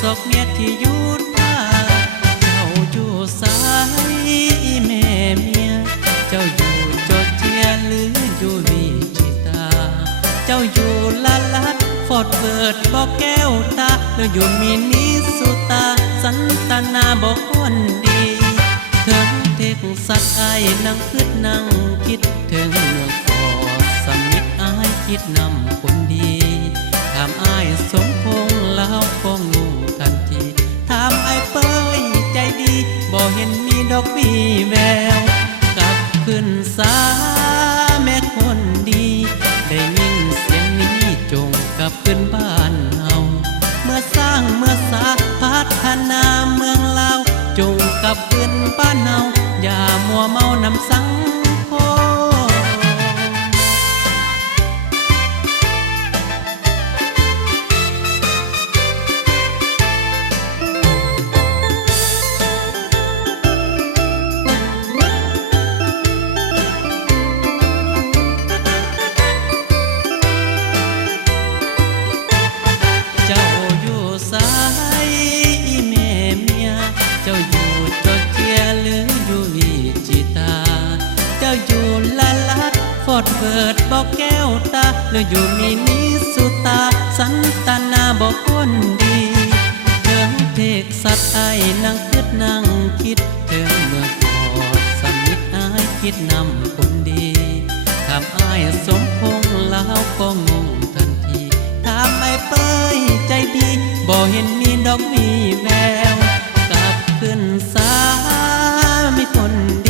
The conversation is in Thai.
ศกเมียที่อยู่ท่าเจ้าอยู่สายแม่เมียเจ้าอยู่โจเจียหรืออยู่วิจิตาเจ้าอยู่ลาลัดฟอดเบิดบอกแก้วตาแล้วอยู่มินิสุตาสันตนาบอกคนดีถึงเทกสัตว์ไอ้นั่งคิดนั่งคิดถึงเมืองฟอสมิทไอ้คิดนำคนดีถามไอ้สมพงษ์แล้วก็งูทันทีถามไอ้เป้ยใจดีบ่เห็นมีดอกวีแววกลับขึ้นสาแม่คนดีได้ยินเสียงนี้จงกลับขึ้นบ้านเฮาเมื่อสร้างเมื่อสาพัฒนาเมืองลาวจงกลับขึ้นบ้านเฮาอย่ามัวเมานำสังคมเจ้าอยู่สายแม่เมียเจ้าอยู่จอร์เจียหรืออยู่วิจิตาเจ้าอยู่ลาลัดฟอร์ดเบิร์ดบอกแก้วตาหรืออยู่มินิสุตาสันตนาบอกคนดีเถิงเทกสัตว์ไอ้นั่งคิดนั่งคิดถึงเมืองฟอร์ดสมิทไอ้คิดนำคนดีถามไอ้สมพงษ์แล้วก็งงทันทีถามไอ้เป้ยใจดีบ่เห็นมีดอกมีแววกลับขึ้นสามีคนดี